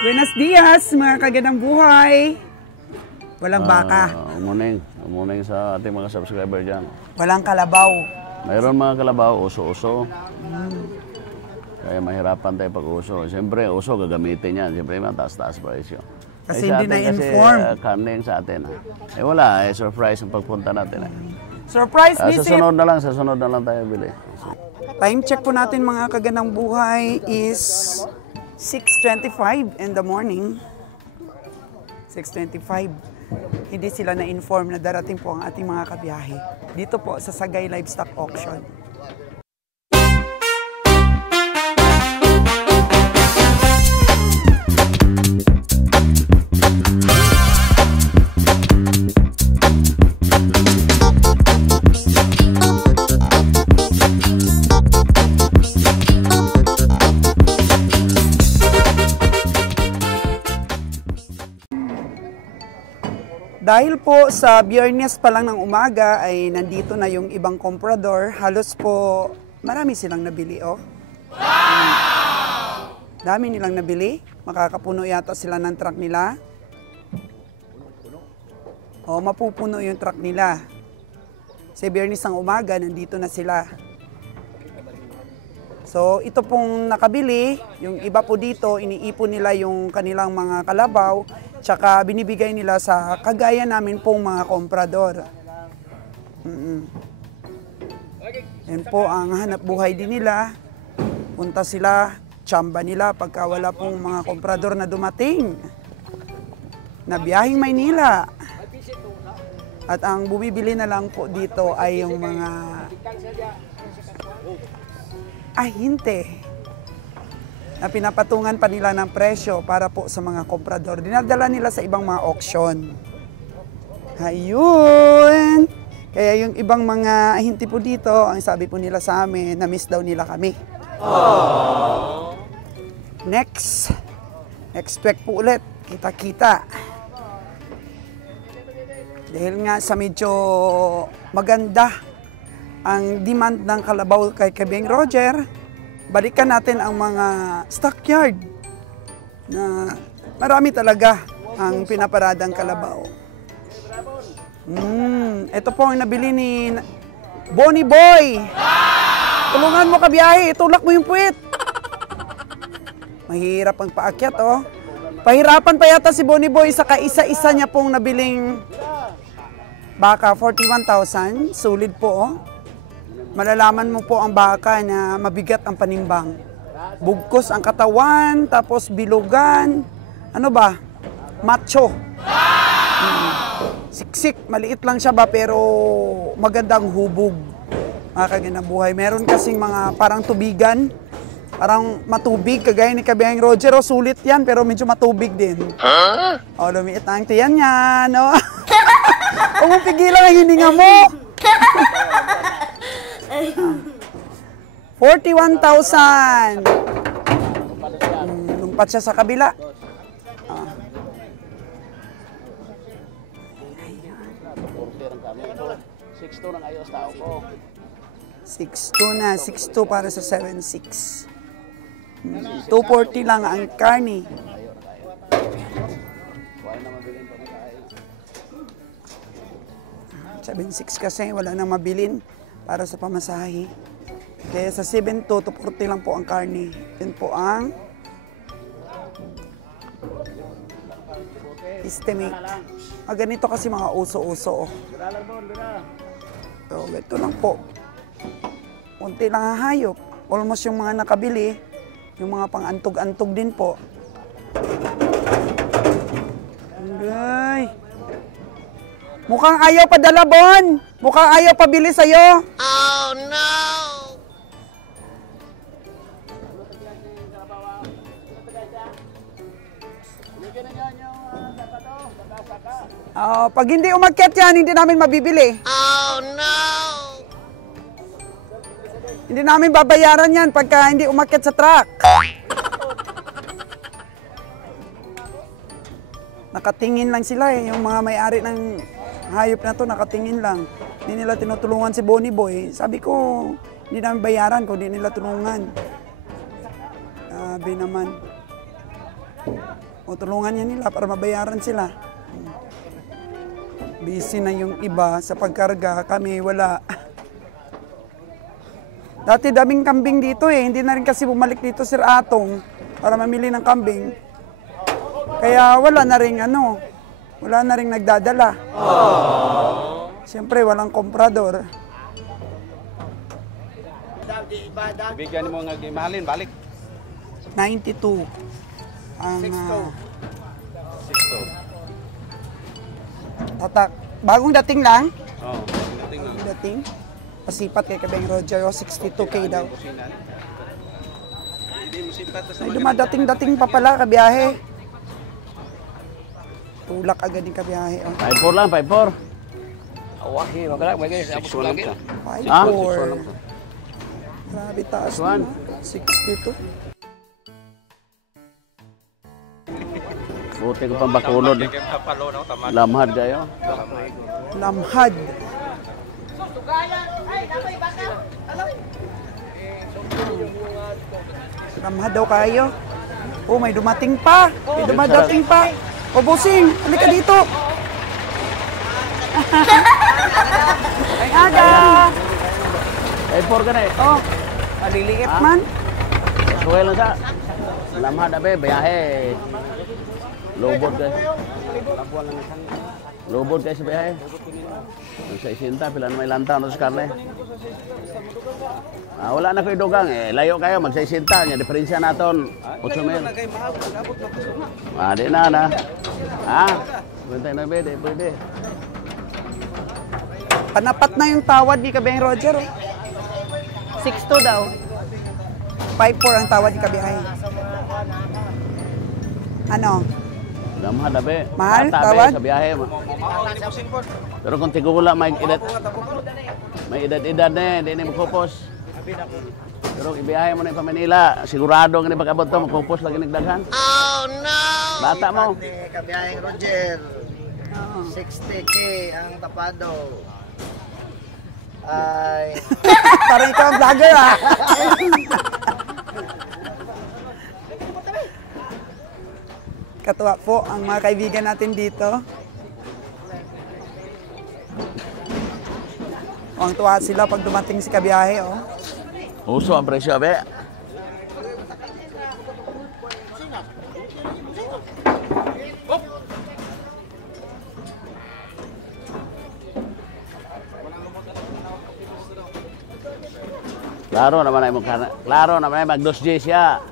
Buenos dias, mga kagandang buhay. Walang baka. Umuning sa ating mga subscriber dyan. Walang kalabaw. Mayroon mga kalabaw, uso-uso. Kaya mahirapan tayo pag-uso. Siyempre, uso gagamitin yan. Siyempre, mataas-taas presyo. Kasi hindi na-inform. Kasi karning sa atin. Wala, surprise ang pagpunta natin. Surprise visit. Sa sunod na lang tayo bili. Time check po natin mga kagandang buhay is 6:25 in the morning. 6:25. Hindi sila na-inform na darating po ang ating mga kabiyahe. Dito po sa Sagay Livestock Auction. Dahil po sa Biyernes pa lang ng umaga ay nandito na yung ibang komprador, halos po marami silang nabili, oh. Wow! Dami nilang nabili. Makakapuno yata sila ng truck nila. Oh, mapupuno yung truck nila. Sa Biyernes ng umaga, nandito na sila. So, ito pong nakabili, yung iba po dito, iniipon nila yung kanilang mga kalabaw, tsaka binibigay nila sa kagaya namin pong mga komprador. Yan po ang hanap buhay din nila. Punta sila, tsamba nila pagka wala pong mga komprador na dumating. Na biyaheng Maynila. At ang bumibili na lang po dito ay yung mga ahinte na pinapatungan pa nila ng presyo para po sa mga komprador. Dinadala nila sa ibang mga auction. Ayun! Kaya yung ibang mga ahinte po dito, ang sabi po nila sa amin, na-miss daw nila kami. Aww. Next week po ulit, kita-kita. Dahil nga sa medyo maganda ang demand ng kalabaw kay Kabeng Roger, balikan natin ang mga stockyard na marami talaga ang pinaparadang kalabaw. Ito po ang nabili ni Bonnie Boy. Tulungan mo kabiyahe, itulak mo yung puwit. Mahirap ang paakyat, oh. Pahirapan pa yata si Bonnie Boy sa kaisa-isa niya pong nabiling baka, 41,000. Sulit po, oh. Malalaman mo po ang baka na mabigat ang panimbang. Bugkos ang katawan, tapos bilugan. Ano ba? Macho. Siksik, maliit lang siya ba pero magandang hubog. Mga kagandang buhay. Meron kasing mga parang tubigan. Parang matubig, kagaya ni Kabeng Roger. O, sulit yan, pero medyo matubig din. O, lumiit na ang tiyan yan. O, huwag mong pigilan ang hininga mo. 41,000. Lumpat siya sa kabila. 6.2 na. 6.2 para sa 7.6. 240 lang ang karni. 7.6 kasi wala nang mabilin para sa pamasahe. Kaya sa 7.2, 240 lang po ang karni. Yan po ang estimate. Ganito kasi mga uso-uso. So, ito lang po. Kunti lang hahayop. Almost yung mga nakabili, yung mga pang-antog-antog din po. Okay. Mukhang ayaw pa dalabon. Mukhang ayaw pa bili sa'yo. Oh, no! Pag hindi umakyat yan, hindi namin mabibili. Oh, no! Hindi namin babayaran yan pagka hindi umakyat sa truck. Nakatingin lang sila eh. Yung mga may-ari ng hayop na to, nakatingin lang. Hindi nila tinutulungan si Bonnie Boy. Sabi ko, hindi namin bayaran kung hindi nila tulungan. Sabi naman. O, tulungan niya nila para mabayaran sila. Busy na yung iba sa pagkarga. Kami wala. Dati daming kambing dito eh. Hindi na rin kasi bumalik dito Sir Atong para mamili ng kambing. Kaya wala na rin wala na rin nagdadala. Siyempre walang komprador. Bigyan mo nga mahalin, balik. 92. Ang tatak. Bagong dating lang. Oo, Bagong dating. Pasipat kay Kabeng Roger. 62K daw. Ay, dumadating-dating pa pala kabiyahe. Tulak agad yung kabiyahe. 5-4 lang, 5-4. Awahi, magalang, magalang. 6-1 lang siya. 5-4. Grabe taas na. 62. Buti ko pang bakulod. Lamhad kayo. Lamhad. Lamhad daw kayo. Oh, may dumating pa. May dumadating pa. O, Busing, halika dito. Ay, aga. 5-4 ka na eh. Oh, maliliit man. Suwel lang sa. Lamhad abe, biyahe. Lobot kayo. Lobot kayo sa biyahe. Sa isinta, pila na may lantaw na sa karne. Wala na kayo dugang eh. Layo kayo, magsa-isinta. Yung diferensya natin, 8,000. Di na. Bintay na bede, pwede. Panapat na yung tawad ni Kabeng Roger. 6'2" daw. 5'4" ang tawad ni Kabihay. Ano? Lamhad abe. Mahal, Bata, tawad? abe, sa biyahe. Pero kung tigula, may edad na eh. Hindi na magkupos. Pero ibiyahe mo na yung Manila. Sigurado nga pag-abot to, magkupos lagi nagdaghan. Oh no! Bata mo. Kabiyaheng Roger. 60K ang tapado. Ay. Parang ikaw ang vlogger ah. Katuwa po ang mga kaibigan natin dito. Ang tuwa sila pag dumating si Kabiyahe, oh. Uso ang presyo, abe. Klaro naman ay klaro naman ay mag-2G siya.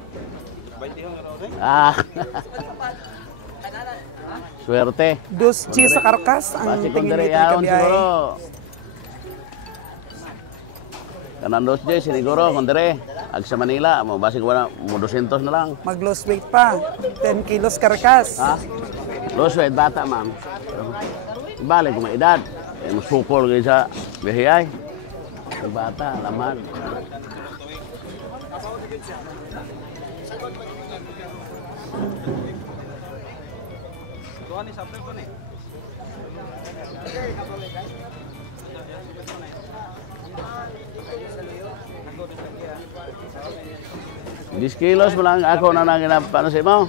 Swerte. 2G sa karkas ang Basi kung tingin dari dito ni yaon Kabiyahe. siguro. Kanang 2G siguro kung dari. Ag sa Manila, mo basi ko na mo 200 na lang. Mag-lose weight pa. 10 kilos karkas. Ha? Lose weight bata, ma'am. Balik kung may edad. Masukol kayo sa bihiyay. Ang bata, laman. Kilos mo lang ako na nang ginapano sa mo.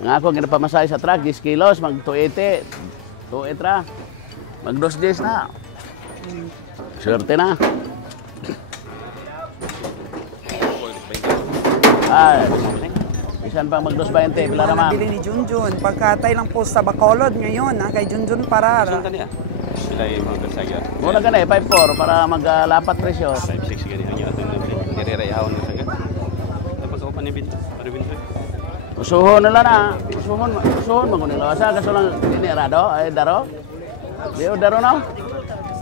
Ang ako ginapamasahe sa truck, 10 kilos, mag 280. 280 ra. Mag 2 na. Swerte na. Isan pang mag 220, pila naman. Nabili ni Junjun. Pagkatay lang po sa Bacolod ngayon, ha? Kay Junjun Parara. Sila yung mga bersagya. Muna ka na eh, 5-4 para maglapat presyo. 5-6 gani ang yun. Nire-rayahon mo sa gani. Tapos ako panibinto. Usuhon na lang na. Usuhon mo kung nilawasa. Kaso lang, hindi rado. Ay, daro. Di o, daro na.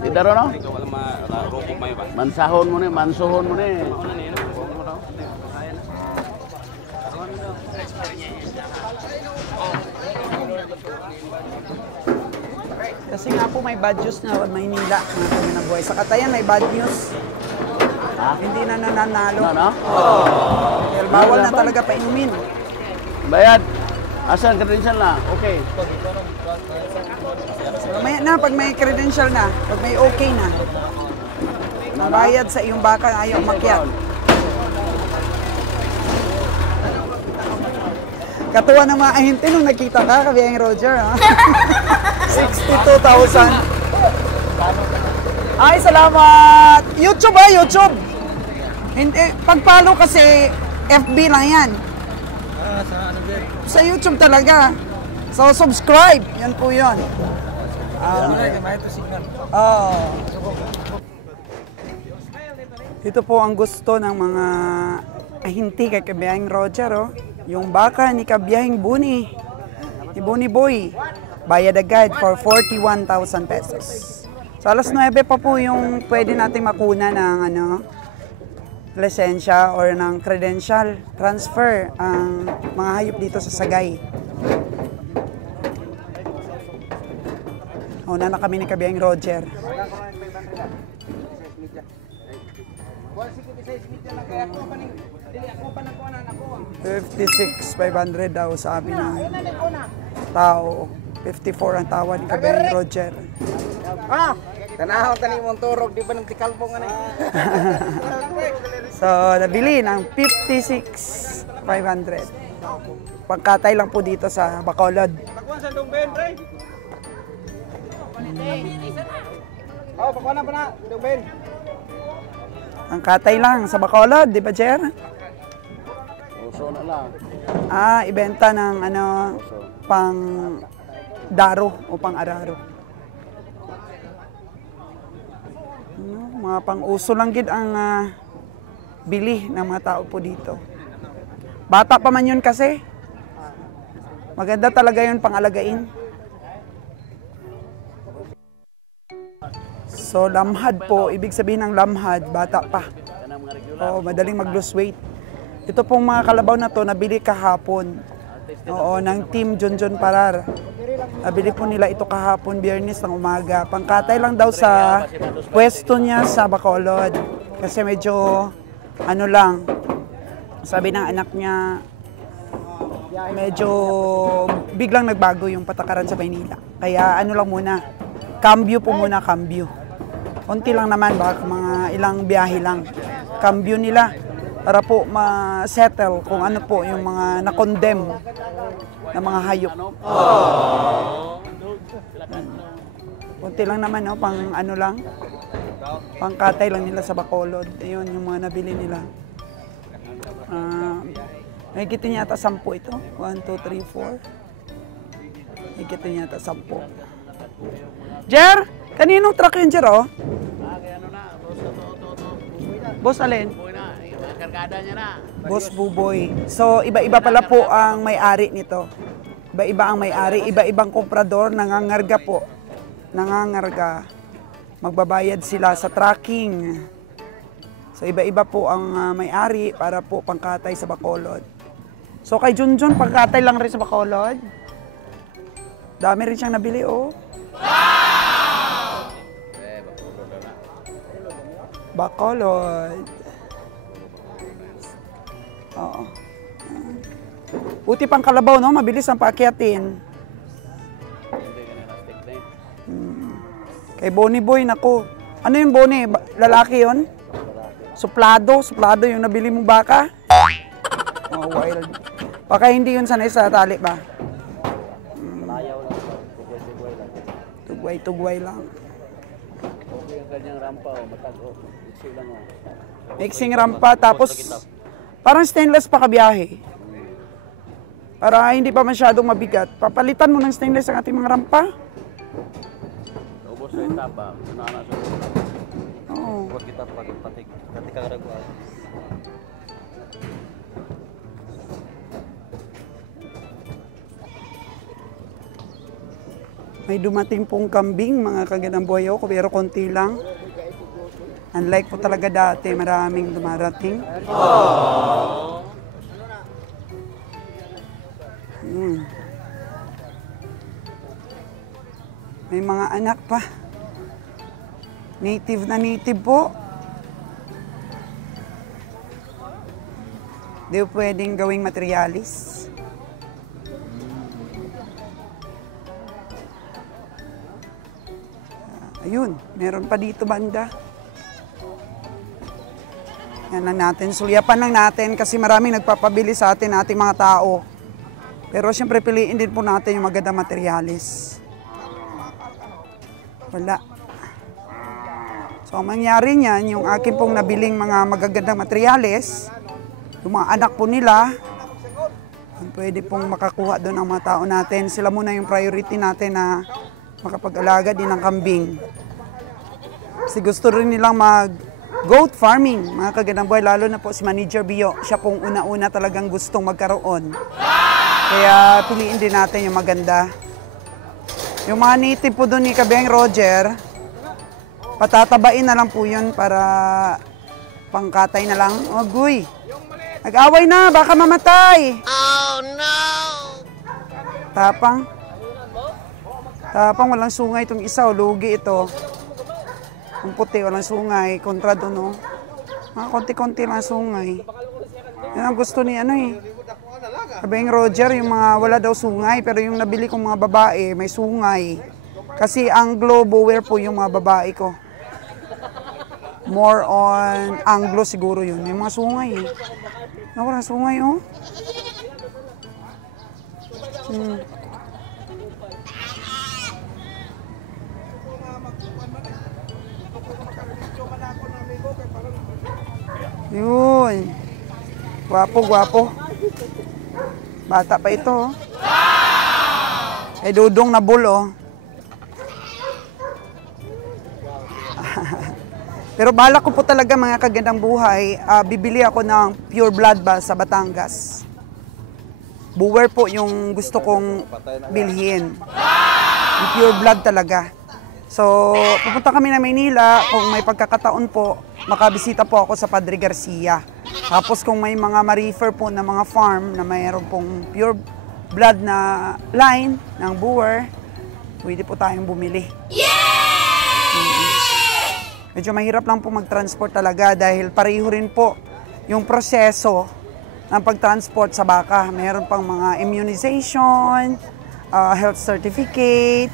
Di daro na. Ikaw wala marupok mayo ba? Mansahon mo ni, mansuhon mo ni. Kasi nga po may bad news na Maynila. Mga kami na buhay. Sa Katayan may bad news. Hindi na nananalo. Ano? Dahil bawal na talaga painumin. Bayad. Asan credential na? Okay. Mamaya na, pag may credential na, pag may okay na, mabayad sa iyong baka ayaw makyat. Katuwa ng mga ahente nung nakita ka, kabiyahing Roger, ha? 62,000. Ay, salamat! YouTube ba? YouTube! Hindi, pag-follow kasi, FB lang yan. Sa YouTube talaga. So, subscribe. Yan po yun. Ito po ang gusto ng mga ahinti kay Kabiyahing Roger, oh. Yung baka ni Kabiyahing Buni. Ni Buni Boy. Bayad agad for 41,000 pesos. So, alas 9 pa po yung pwede nating makuna ng lisensya or ng credential transfer ang mga hayop dito sa Sagay. Una na kami ni Kabiyahing Roger. 56,500 daw sabi ng tao. 54 ang tawa ni Kabiyahing Roger. Tanahaw tani mong turog, di ba nang tikalpong ano? So, nabili ng 56,500. Pagkatay lang po dito sa Bacolod. Ang katay lang sa Bacolod, di ba, Jer? Uso na lang. Ibenta ng pang daro o pang araro. Mga pang-uso lang gid ang bili ng mga tao po dito. Bata pa man yun kasi. Maganda talaga yun pang-alagain. So, lamhad po. Ibig sabihin ng lamhad, bata pa. Oo, madaling mag-lose weight. Ito pong mga kalabaw na to, nabili kahapon. Oo, ng Team Junjun Parar. Nabili po nila ito kahapon, Biyernes ng umaga. Pangkatay lang daw sa pwesto niya sa Bacolod. Kasi medyo, sabi ng anak niya, medyo biglang nagbago yung patakaran sa Maynila. Kaya lang muna, cambio po muna, cambio. Konti lang naman, baka mga ilang biyahe lang. Cambio nila para po ma-settle kung ano po yung mga na-condemn na mga hayop. Konti lang naman, no? Pang pangkatay lang nila sa Bacolod. Ayun, yung mga nabili nila. Nakikita niya ata 10 ito. 1, 2, 3, 4. Nakikita niya ata 10. Jer! Kaninong truck yun, Jer, oh? Boss, alin? Boss Buboy. So, iba-iba pala po ang may-ari nito. Iba-iba ang may-ari. Iba-ibang komprador. Nangangarga po. Nangangarga. Magbabayad sila sa tracking. So, iba-iba po ang may-ari para po pangkatay sa Bacolod. So, kay Junjun, pangkatay lang rin sa Bacolod. Dami rin siyang nabili, oh. Bacolod. Oo. Buti pang kalabaw, no? Mabilis ang paakyatin. Kay Bonnie Boy, nako. Ano yung Bonnie? Lalaki yon? Suplado yung nabili mong baka? Oh, wild. Baka hindi yun sanay sa tali ba? Tugway lang. Okay ang kanyang rampa, matago. Mixing rampa, tapos parang stainless pa kabiyahe. Para hindi pa masyadong mabigat. Papalitan mo ng stainless ang ating mga rampa. Ubos sa etapa, sunana sa ulo. Oo. Huwag kita pag-patik. Katika ka ragwag. May dumating pong kambing, mga kagandang buhayaw ko, pero konti lang. Unlike po talaga dati, maraming dumarating. May mga anak pa. Native na native po. Di pwedeng gawing materialis. Ayun, meron pa dito banda. Yan lang natin, sulyapan lang natin kasi maraming nagpapabili sa atin, ating mga tao. Pero siyempre piliin din po natin yung magandang materyales. Wala. So ang mangyari niyan, yung akin pong nabiling mga magagandang materyales, yung mga anak po nila, pwede pong makakuha doon ang mga tao natin. Sila muna yung priority natin na makapag-alaga din ng kambing. Kasi gusto rin nilang mag-goat farming, mga kagandang buhay, lalo na po si Manager Bio. Siya pong una-una talagang gustong magkaroon. Kaya piliin din natin yung maganda. Yung mga native po doon ni Kabeng Roger, patatabain na lang po yun para pangkatay na lang. Agoy! Nag-away na, baka mamatay! Oh no! Tapang. Tapang, walang sungay itong isa, lugi ito. Ang puti, walang sungay, kontra doon, no? Mga konti-konti lang sungay. Yan ang gusto ni Kabeng Roger, yung mga wala daw sungay, pero yung nabili kong mga babae, may sungay. Kasi Anglo Boer po yung mga babae ko. More on Anglo siguro yun. May mga sungay eh. Wala sungay oh. Yun. Gwapo. Bata pa ito. Oh. Kay Dudong na bull, oh. Pero balak ko po talaga mga kagandang buhay, bibili ako ng pure blood ba sa Batangas. Boer po yung gusto kong bilhin. Yung pure blood talaga. So, pupunta kami na Maynila. Kung may pagkakataon po, makabisita po ako sa Padre Garcia. Tapos kung may mga ma-refer po na mga farm na mayroon pong pure blood na line ng Boer, pwede po tayong bumili. Medyo mahirap lang po mag-transport talaga dahil pareho rin po yung proseso ng pag-transport sa baka. Mayroon pang mga immunization, health certificate.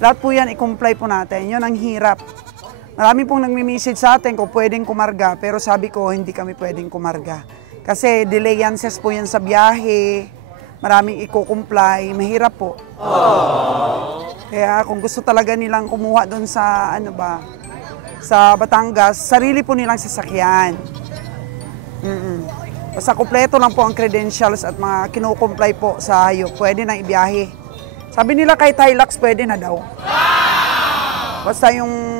Lahat po yan i-comply po natin. Yun ang hirap. Marami pong nagmi-message sa atin kung pwedeng kumarga, pero sabi ko hindi kami pwedeng kumarga. Kasi delayances po yan sa biyahe, maraming i-comply, mahirap po. Kaya kung gusto talaga nilang kumuha doon sa sa Batangas, sarili po nilang sasakyan. Basta kumpleto lang po ang credentials at mga kinukumply po sa hayop, pwede nang ibiyahe. Sabi nila kahit Hilux pwede na daw. Basta yung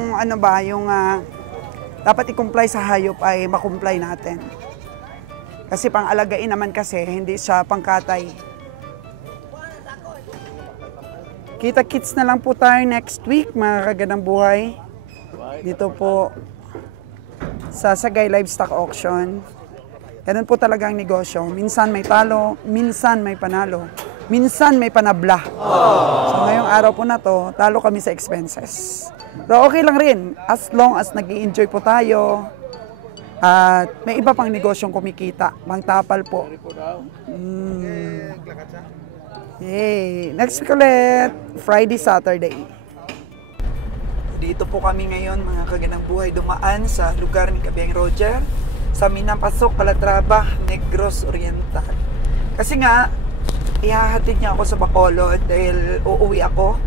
dapat i-comply sa hayop ay makumply natin. Kasi pang-alagain naman kasi, hindi siya pangkatay. Kita-kits na lang po tayo next week, mga kagandang buhay. Dito po sa Sagay Livestock Auction. Ganun po talaga ang negosyo. Minsan may talo, minsan may panalo, minsan may panabla. So ngayong araw po na to, talo kami sa expenses. Pero okay lang rin, as long as nag-i-enjoy po tayo at may iba pang negosyong kumikita. Mangtapal po. Yay! Next week ulit, Friday, Saturday. Dito po kami ngayon, mga kagandang buhay, dumaan sa lugar ni Kabeng Roger sa Minampasok, Calatrava, Negros Oriental. Kasi nga, ihahatid niya ako sa Bacolod dahil uuwi ako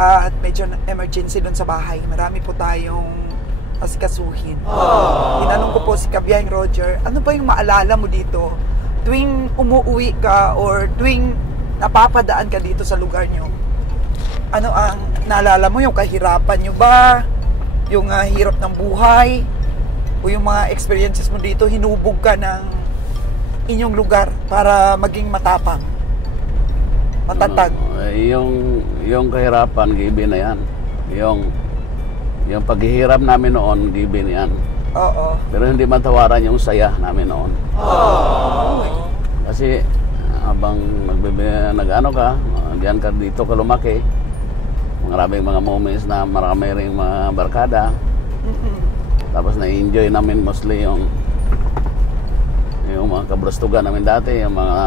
at medyo emergency doon sa bahay. Marami po tayong asikasuhin. Tinanong ko po si Kabeng Roger, ano ba yung maalala mo dito? Tuwing umuwi ka or tuwing napapadaan ka dito sa lugar nyo, ano ang naalala mo? Yung kahirapan nyo ba? Yung hirap ng buhay? O yung mga experiences mo dito, hinubog ka ng inyong lugar para maging matapang? Matatag? Yung kahirapan, given na yan. Yung paghihirap namin noon, given yan. Oo. Pero hindi matawaran yung saya namin noon. Kasi habang nag-ano ka, diyan ka dito ka lumaki, maraming mga moments na marami ring mga barkada. Tapos na-enjoy namin mostly yung mga kabrustugan namin dati, yung mga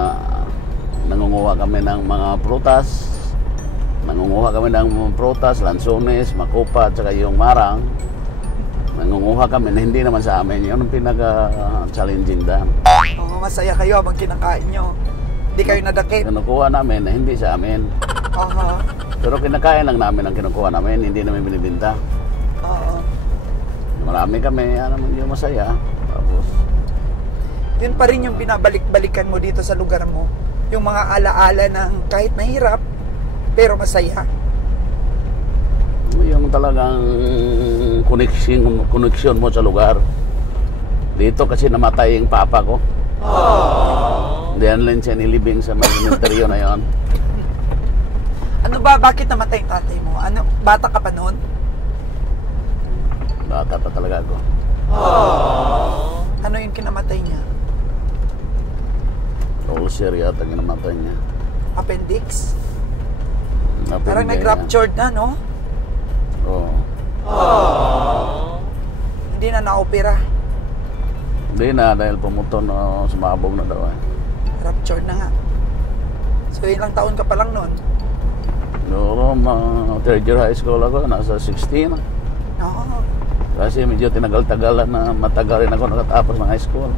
nangunguha kami ng mga prutas. Lansones, makupa, at saka yung marang. Nangunguha kami na hindi naman sa amin. Yun ang pinaka-challenging daan. Oo, masaya kayo habang kinakain nyo. Di kayo nadakip? Kinukuha namin na hindi sa amin. Aha. Pero kinakain lang namin ang kinukuha namin, hindi namin binibinta. Oo. Marami kami, ano yung masaya. Tapos, Yun pa rin yung binabalik-balikan mo dito sa lugar mo. Yung mga alaala ng kahit mahirap, pero masaya. yung talagang connection mo sa lugar. Dito kasi namatay yung papa ko. Diyan lang siya nilibing sa cemetery na yon. Ano ba, bakit namatay yung tatay mo? Ano, bata ka pa noon? Bata pa talaga ako. Ano yung kinamatay niya? Ulcer yata ginamatay niya. Appendix? Napindi Parang niya. nag-ruptured na, no? Oo. Hindi na na-opera. Hindi na dahil pumuton o sumabog na daw eh. Ruptured na nga. So, ilang taon ka pa lang noon? Noong third year high school ako, nasa 16. Oo. Kasi medyo tinagal-tagalan na matagal rin ako nakatapos ng high school.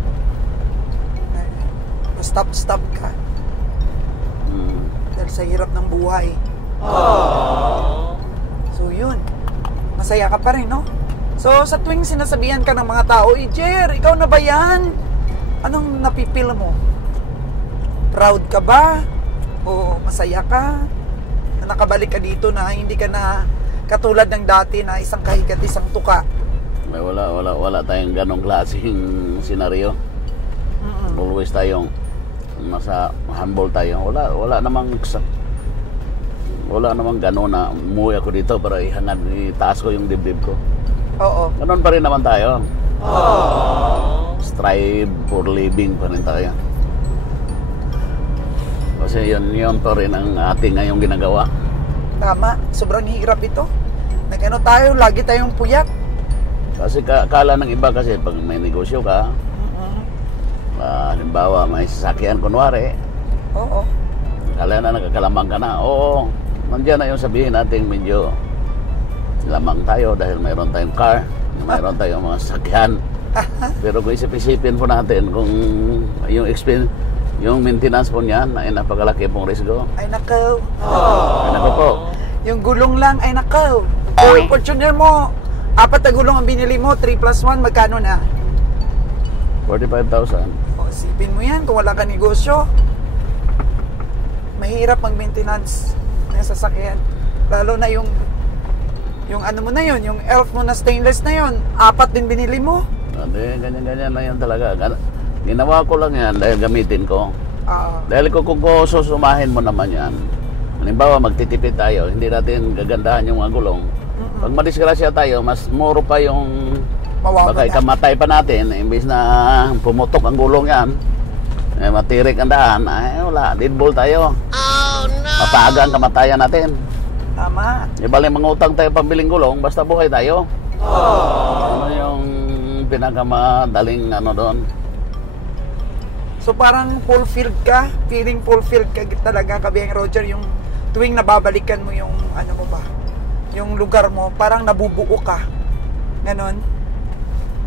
Stop ka. Dahil sa hirap ng buhay. So, yun. Masaya ka pa rin, no? So, sa tuwing sinasabihan ka ng mga tao, Jer, ikaw na ba yan? Anong napipil mo? Proud ka ba? O masaya ka? Na nakabalik ka dito na hindi ka na katulad ng dati na isang kahigat, isang tuka? May wala tayong ganong klaseng senaryo. Always tayong nasa humble tayo. Wala namang gano'n na umuwi ako dito para itaas ko yung dibdib ko. Oo. Ganon pa rin naman tayo. Strive for living pa rin tayo. Kasi yun pa rin ang ating ngayong ginagawa. Tama. Sobrang hirap ito. Nagano tayo, lagi tayong puyat. Kasi kala ng iba kasi pag may negosyo ka, halimbawa may sasakyan kunwari, Oo. kala na nagkakalamang ka na. Oo, nandiyan na yung sabihin natin medyo lamang tayo dahil mayroon tayong car, mayroon tayong mga sasakyan. Pero kung isip-isipin po natin kung yung maintenance po niyan ay napakalaki pong risgo. Ay nakaw. Ay nako po. Yung gulong lang ay nakaw. Yung Fortuner mo, 4 na gulong ang binili mo, 3 plus 1, magkano na? 45,000. O, isipin mo yan, kung wala ka negosyo, mahirap ang maintenance ng sasakyan. Lalo na yung ano mo na yun, yung elf mo na stainless na yun, 4 din binili mo. Hindi, ganyan-ganyan na yan talaga. Ginawa ko lang yan dahil gamitin ko. Dahil kung susumahin mo naman yan, halimbawa magtitipid tayo, hindi natin gagandahan yung mga gulong. Pag madisgrasya tayo, mas moro pa yung baka ikamatay pa natin. Imbis na pumutok ang gulong yan, matirik ang daan, ay wala, deadball tayo. Mapaga ang kamatayan natin. Tama. Ibaling mangutang tayo pambiling gulong, basta buhay tayo. Ano yung pinakamadaling ano doon? So parang fulfilled ka, feeling fulfilled ka talaga, Kabiyang Roger, yung tuwing nababalikan mo yung ano mo ba, yung lugar mo, parang nabubuo ka. Ganon.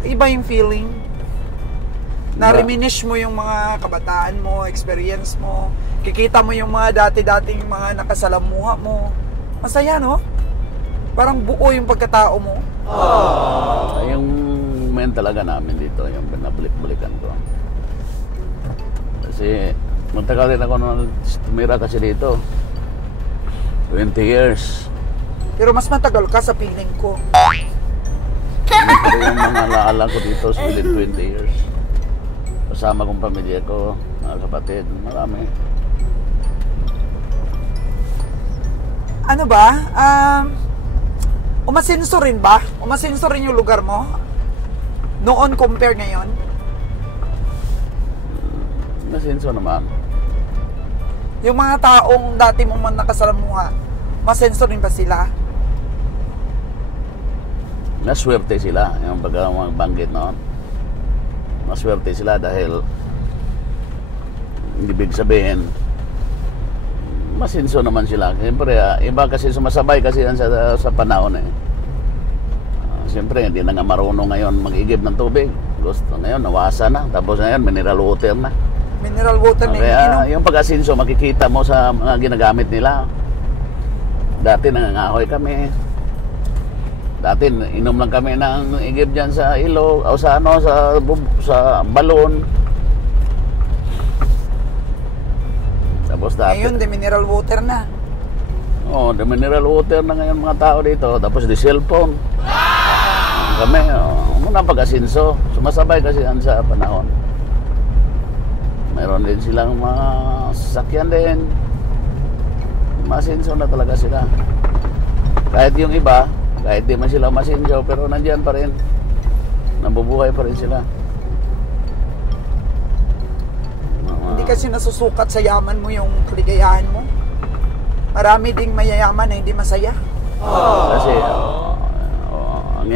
Iba yung feeling. Na-reminisce mo yung mga kabataan mo, experience mo. Kikita mo yung mga dati-dating mga nakasalamuha mo. Masaya, no? Parang buo yung pagkatao mo. Yung men talaga namin dito, yung binabalik-balikan ko. Kasi matagal rin ako nung tumira kasi dito. 20 years. Pero mas matagal ka sa feeling ko. Pero yung mga alaala ko dito sa 20 years. Kasama kong pamilya ko, mga kapatid, marami. Ano ba? Umasinso rin ba? Umasinso rin yung lugar mo? Noon compare ngayon? Nasinso naman. Yung mga taong dati mong man nakasalamuha, masenso rin ba sila? Naswerte sila, yung mga banggit noon. Naswerte sila dahil hindi ibig sabihin masinso naman sila. Siyempre, iba kasi sumasabay kasi yan sa panahon eh. Siyempre, hindi na nga marunong ngayon mag-igib ng tubig. Gusto ngayon, nawasa na. Tapos ngayon, mineral water na. Mineral water na Kaya iniinom. yung pag-asinso, makikita mo sa mga ginagamit nila. Dati nangangahoy kami. Dati inom lang kami ng igib dyan sa ilog, o sa ano, sa balon. Tapos dati, Ngayon, the mineral water na. the mineral water na ngayon mga tao dito. Tapos the cellphone. Kami, muna pag-asinso. Sumasabay kasi yan sa panahon. Mayroon din silang mga sasakyan din. Masinso na talaga sila. Kahit yung iba, kahit di man sila masinso, pero nandyan pa rin. Nabubuhay pa rin sila. Hindi kasi nasusukat sa yaman mo yung kaligayahan mo. Marami ding mayayaman na hindi masaya. Kasi ang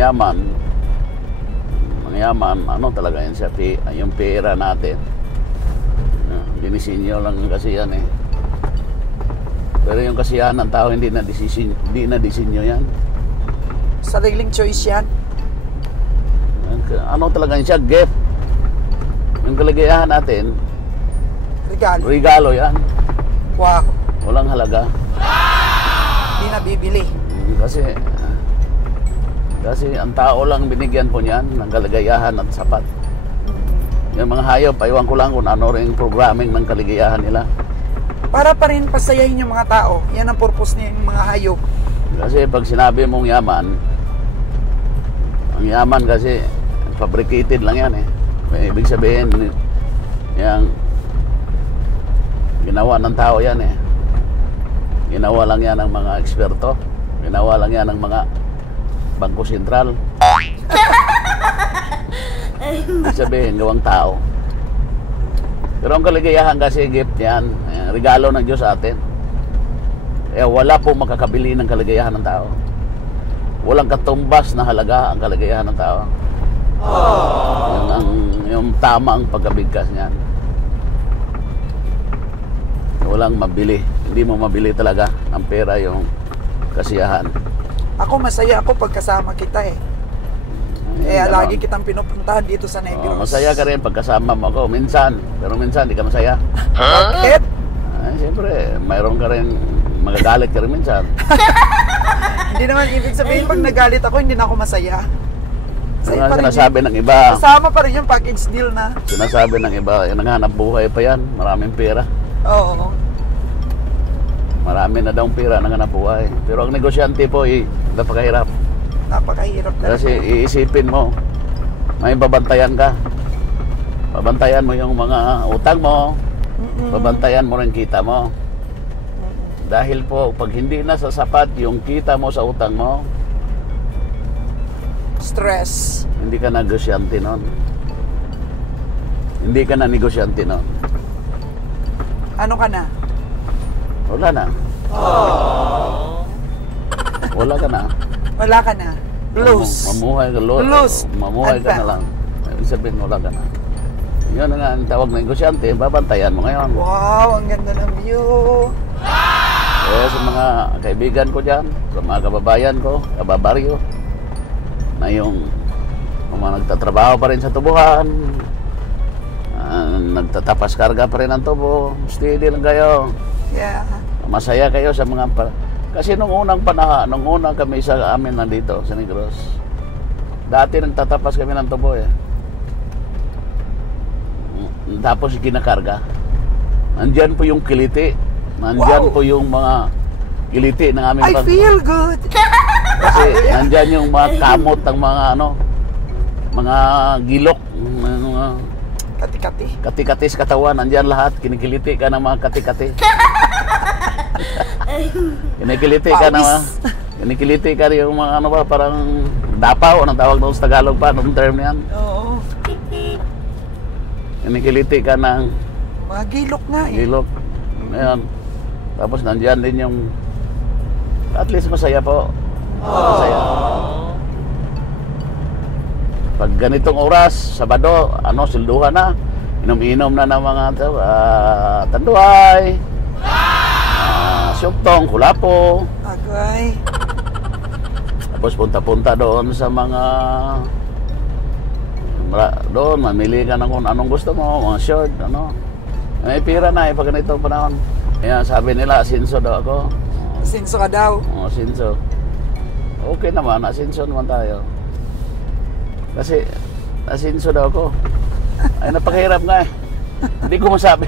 yaman, ano talaga yun siya, yung pera natin. Dinisinyo lang kasi yan eh. Pero yung kasiyahan ng tao, hindi na disinyo yan. Sariling choice yan. Ano talaga yun siya, gift. Yung kaligayahan natin, Regalo. regalo yan. Wow. Walang halaga. Hindi na bibili. Kasi ang tao lang binigyan po niyan ng kaligayahan at sapat. Yung mga hayop, aywan ko lang kung ano rin programming ng kaligayahan nila. Para pa rin pasayahin yung mga tao. Yan ang purpose ng mga hayop. Kasi pag sinabi mong yaman, ang yaman kasi fabricated lang yan eh. May ibig sabihin, yung ginawa ng tao yan eh. Ginawa lang yan ng mga eksperto. Ginawa lang yan ng mga Bangko Sentral. Sabihin, gawang tao. Pero ang kaligayahan kasi gift yan, regalo ng Diyos sa atin. Kaya wala po makakabili ng kaligayahan ng tao. Walang katumbas na halaga ang kaligayahan ng tao. Yung tama ang pagkabigkas niyan. Walang mabili. Hindi mo mabili talaga ng pera yung kasiyahan. Ako masaya ako pagkasama kita eh. Ayun, Lagi ganon. kitang pinupuntahan dito sa Negros. Masaya ka rin pagkasama mo ako. Minsan. Pero minsan di ka masaya. Bakit? Siyempre, mayroon ka rin, magagalit ka rin minsan. Hindi naman ibig sabihin pag nagalit ako, hindi na ako masaya. Masaya pa rin Sinasabi yun. ng iba. Kasama pa rin yung package deal na. Sinasabi ng iba, nanghanap buhay pa yan. Maraming pera. Oo. Marami na daw pera, nanghanap buhay. Pero ang negosyante po, napakahirap. Napakahirap na. Kasi iisipin mo, may babantayan ka. Babantayan mo yung mga utang mo. Babantayan mo rin kita mo. Dahil po, pag hindi na sasapat yung kita mo sa utang mo, Stress. hindi ka negosyante nun. Hindi ka na negosyante nun. Ano ka na? Wala na. Wala ka na. Wala ka na. Blues. Mamuhay ka, Blues. mamuhay ka Anta. na lang. Ibig sabihin, wala ka na. Yun na nga ang tawag ng negosyante, babantayan mo ngayon. Wow, ang ganda ng view. Kaya sa mga kaibigan ko dyan, sa mga kababayan ko, kababaryo, na yung mga nagtatrabaho pa rin sa tubuhan, nagtatapas karga pa rin ang tubo, steady lang kayo. Yeah. Masaya kayo sa mga... Kasi nung unang panahon, nung unang kami sa amin nandito, sa Negros, dati nagtatapas kami ng tubo eh. Tapos kinakarga. Nandyan po yung kiliti. Nandyan Wow. po yung mga kiliti ng aming I feel good. Kasi nandyan yung mga kamot ng mga mga gilok, mga Kati-kati. kati-katis katawan, nandyan lahat. Kinikiliti ka ng mga kati-kati. Kinikiliti ka na Pawis. kinikiliti ka rin yung mga ano ba, parang dapaw, anong tawag doon sa Tagalog pa, anong term yan? Oo. Kinikiliti ka ng Mga gilok nga eh. gilok. Ngayon, tapos nandyan din yung, at least masaya po. Masaya. Pag ganitong oras, Sabado, silduhan na. Inom-inom na ng mga tanduay, syuktong, kulapo. Agay. Tapos punta-punta doon sa mga doon, mamili ka ng kung anong gusto mo, mga short, May pira na pag ganito panahon. Kaya sabi nila, asinso daw ako. Sinso ka daw. Oo, asinso. Okay naman, asinso naman tayo. Kasi, asinso daw ako. Ay, napakahirap nga eh. Hindi ko masabi.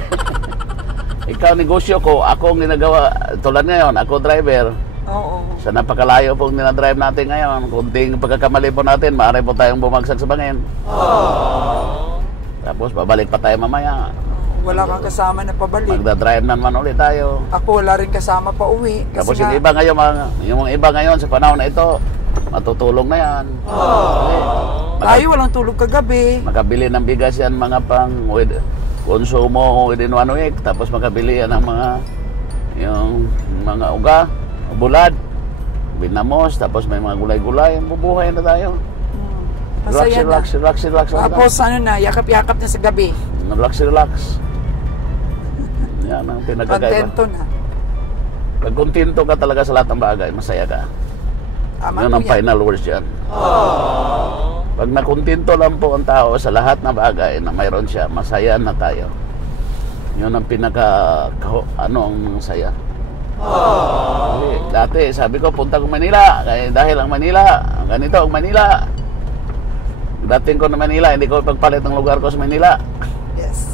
Ikaw, negosyo ko, ako ang ginagawa. Tulad ngayon, ako driver. Oo. Sa napakalayo pong dinadrive natin ngayon, kunting pagkakamali po natin, maaari po tayong bumagsak sa bangin. Tapos, babalik pa tayo mamaya. Wala kang kasama na pabalik. Magdadrive naman ulit tayo. Ako wala rin kasama pa uwi. Kasi Tapos yung iba ngayon, yung iba ngayon sa panahon na ito, matutulong na yan. tayo walang tulog kagabi. Makabili ng bigas yan mga pang konsumo within 1 week. Tapos makabili yan ng yung mga uga, bulad, binamos, tapos may mga gulay-gulay. Bubuhay na tayo. Masaya na. Relax. Tapos ano na, yakap-yakap na sa gabi. Relax. Yan ang pinagkagaiba. Kontento na. Pag kontento ka talaga sa lahat ng bagay, masaya ka. Tama Yun po ang yan. final words yan. Pag nakontento lang po ang tao sa lahat ng bagay na mayroon siya, masaya na tayo. Yun ang ang saya. Kasi dati, sabi ko, punta ko Manila. Dahil ang Manila, ganito ang Manila. Dating ko na Manila, hindi ko pagpalit ng lugar ko sa Manila. Yes.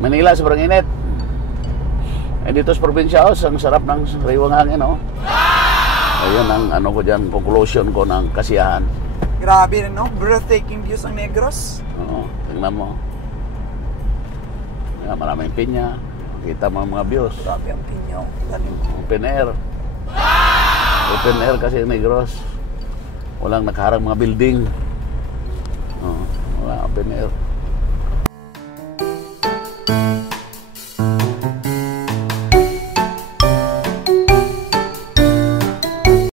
Manila, sobrang init. Dito sa probinsya, ang sarap ng sariwang hangin, no? Ayun ang ko dyan, conclusion ko ng kasiyahan. Grabe rin, no? Breathtaking views ang Negros. Oo, tingnan mo. Yan, maraming pinya. Kita mo ang mga views. Grabe ang pinyo. Galing. Open air. Open air kasi ang Negros. Walang nakaharang mga building. Oo, wala, open air.